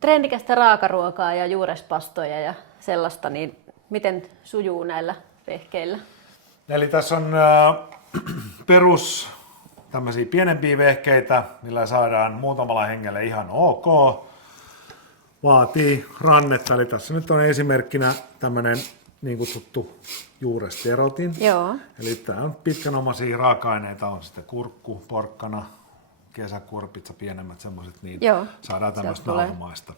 Trendikästä raakaruokaa ja juurespastoja ja sellaista, niin miten sujuu näillä vehkeillä? Eli tässä on perus tämmöisiä pienempiä vehkeitä, millä saadaan muutamalla hengelle ihan ok. Vaatii rannetta, eli tässä nyt on esimerkkinä tämmöinen niin kutsuttu juuresterotin. Joo. Eli tämä on pitkänomaisia raaka-aineita, on sitten kurkku, porkkana, kesäkurpitsa, pienemmät semmoiset, niin Joo, saadaan tämmöistä nauhamaista.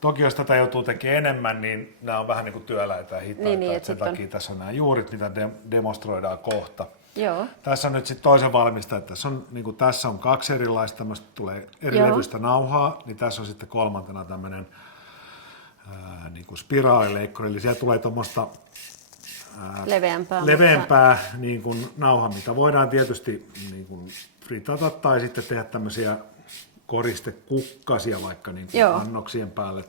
Toki jos tätä joutuu tekemään enemmän, niin nämä on vähän niin kuin työläitä ja hitaita. Niin, sen takia tässä on nämä juurit, mitä demonstroidaan kohta. Joo. Tässä on nyt sitten toisen valmistaja. Tässä on kaksi erilaista, tämmöistä tulee eri levyistä nauhaa, niin tässä on sitten kolmantena tämmöinen niin kuin spiraalileikkuri, eli siellä tulee tuommoista leveämpää niin kuin nauha, mitä voidaan tietysti niin kuin fritata tai sitten tehdä tämmöisiä koristekukkasia vaikka niin kuin annoksien päälle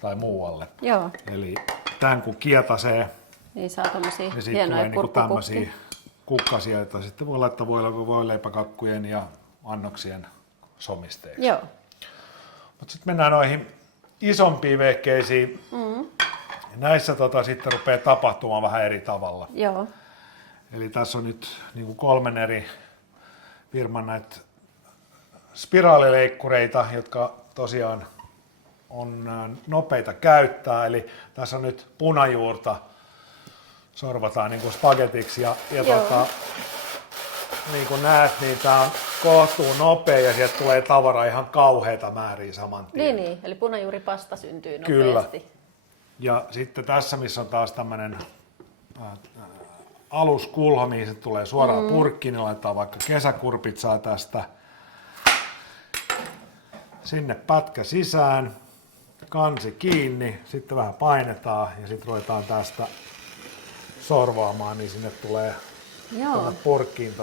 tai muualle. Joo. Eli tämän kun kietasee, niin saa tämmöisiä niin siitä hienoja tulee niin kuin tämmöisiä kurkkukukkia. kukkasia, joita sitten voi laittaa voileipäkakkujen ja annoksien somisteeksi. Joo. Mutta sitten mennään noihin isompiin vehkeisiin. Näissä sitten rupeaa tapahtumaan vähän eri tavalla. Joo. Eli tässä on nyt niin kuin 3 eri firman näitä spiraalileikkureita, jotka tosiaan on nopeita käyttää. Eli tässä on nyt punajuurta, sorvataan niin kuin spagetiksi ja niin kuin näet, niin tämä on kohtuu nopea ja sieltä tulee tavaraa ihan kauheita määriä saman tien. Niin, eli punajuuripasta syntyy Kyllä. nopeasti. Ja sitten tässä, missä on taas tämmöinen aluskulho, mihin se tulee suoraan purkkiin, niin laitetaan vaikka kesäkurpitsaa tästä. Sinne pätkä sisään, kansi kiinni, sitten vähän painetaan ja sitten ruvetaan tästä sorvaamaan, niin sinne tulee purkkiin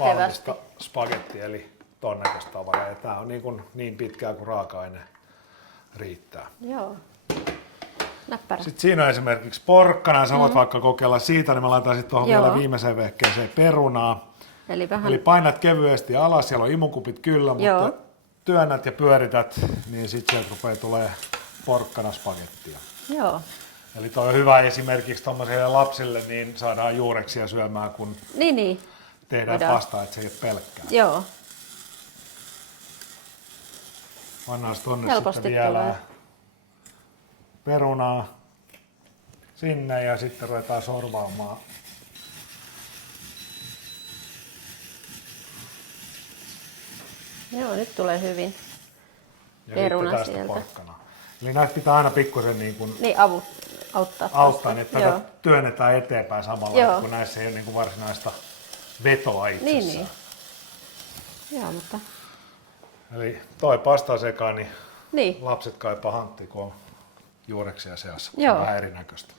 valmista spagettia, eli ton näköistä tavaraa. Ja tää on niin pitkää kuin raaka-aine riittää. Joo. Näppärä. Sitten siinä on esimerkiksi porkkana, sä voit vaikka kokeilla siitä, niin mä laitan sitten tuohon vielä viimeiseen vehkeeseen perunaa. Eli painat kevyesti alas, siellä on imukupit kyllä, mutta työnnät ja pyörität, niin sitten sieltä rupeaa tulee porkkanaspagettia. Joo. Eli toi on hyvä esimerkiksi tuommoisille lapsille, niin saadaan juureksia syömään, kun tehdään pastaa, että se ei ole pelkkää. Joo. Pannaan tonne sitten vielä perunaa sinne ja sitten ruvetaan sorvaamaan. Joo, nyt tulee hyvin ja peruna sieltä. Porkkana. Eli näitä pitää aina pikkusen auttaa, niin että tätä työnnetään eteenpäin samalla, kun näissä ei ole niin kuin varsinaista vetoa itsessään. Niin. Joo, mutta... Eli toi pasta sekaan, niin lapset kaipaa hanttia, kun on juureksia seassa. Vähän erinäköistä.